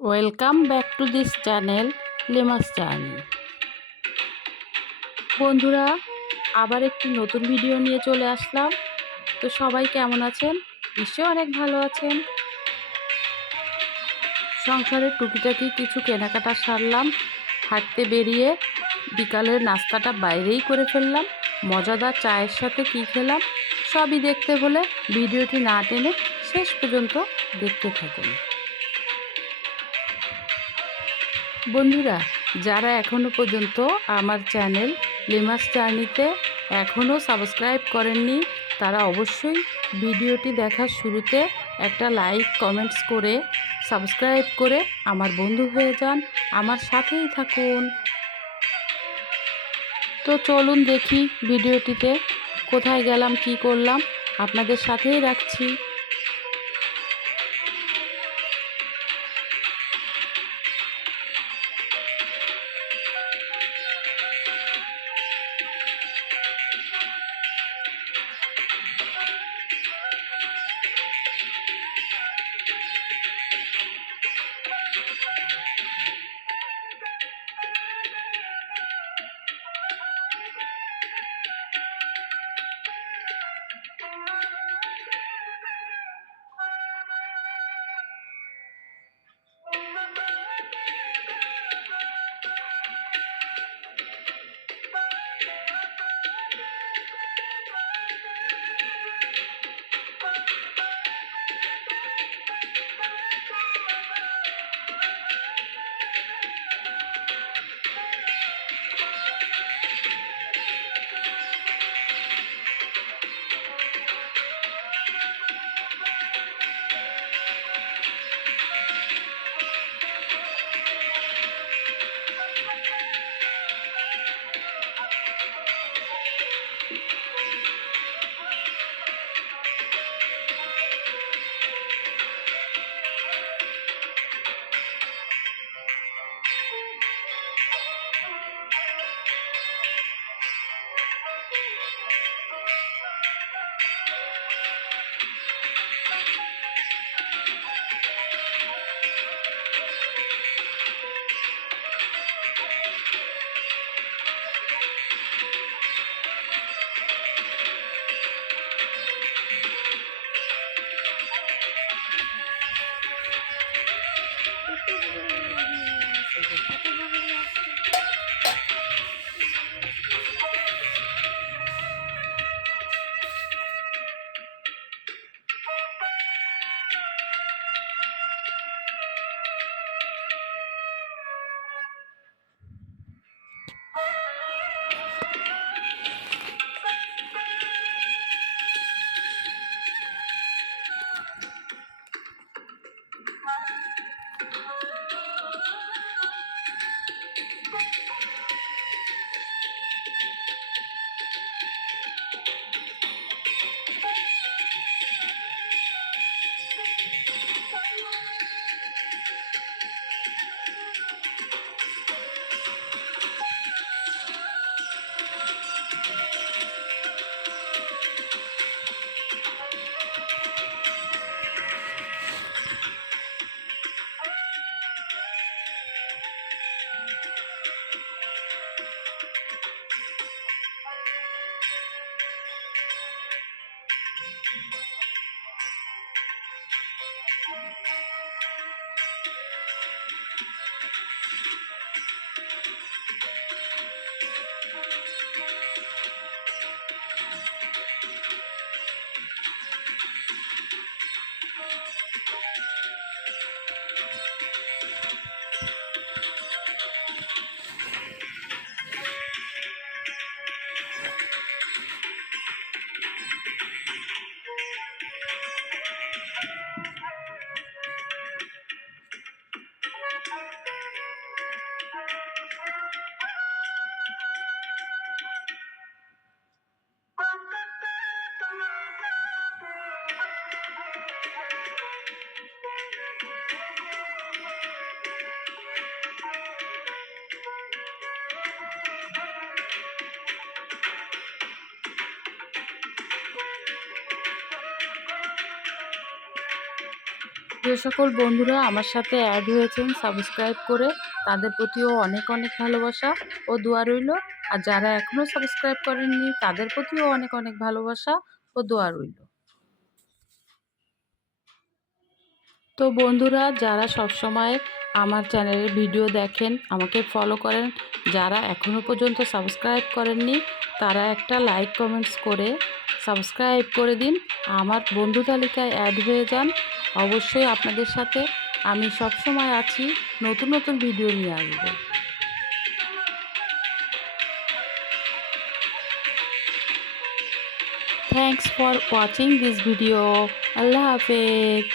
Welcome back to this channel Limas journey. বন্ধুরা, আবার একটি নতুন ভিডিও নিয়ে চলে আসলাম। তো সবাই কেমন আছেন? নিশ্চয়ই অনেক ভালো আছেন। সংসারের টুকিটাকি কিছু কেনাকাটা সারলাম, হাঁটতে বেরিয়ে বিকালের নাস্তাটা বাইরেই করে ফেললাম। মজাদার চায়ের সাথে কী খেলাম সবই দেখতে হলে ভিডিওটি না টেনে শেষ পর্যন্ত দেখতে থাকুন। বন্ধুরা, যারা এখনও পর্যন্ত আমার চ্যানেল লিমাস জার্নিতে এখনও সাবস্ক্রাইব করেননি, তারা অবশ্যই ভিডিওটি দেখার শুরুতে একটা লাইক কমেন্টস করে সাবস্ক্রাইব করে আমার বন্ধু হয়ে যান, আমার সাথেই থাকুন। তো চলুন দেখি ভিডিওটিতে কোথায় গেলাম, কি করলাম, আপনাদের সাথেই রাখছি। যে সকল বন্ধুরা আমার সাথে অ্যাড হয়েছেন সাবস্ক্রাইব করে, তাদের প্রতিও অনেক অনেক ভালোবাসা ও দোয়া রইল। আর যারা এখনও সাবস্ক্রাইব করেননি তাদের প্রতিও অনেক অনেক ভালোবাসা ও দোয়া রইল। তো বন্ধুরা, যারা সবসময় আমার চ্যানেলের ভিডিও দেখেন, আমাকে ফলো করেন, যারা এখনও পর্যন্ত সাবস্ক্রাইব করেননি তারা একটা লাইক কমেন্টস করে সাবস্ক্রাইব করে দিন, আমার বন্ধু তালিকায় অ্যাড হয়ে যান। অবশ্যই আপনাদের সাথে আমি সবসময় আছি, নতুন নতুন ভিডিও নিয়ে আসবো। Thanks for watching this video. আল্লাহ হাফেজ।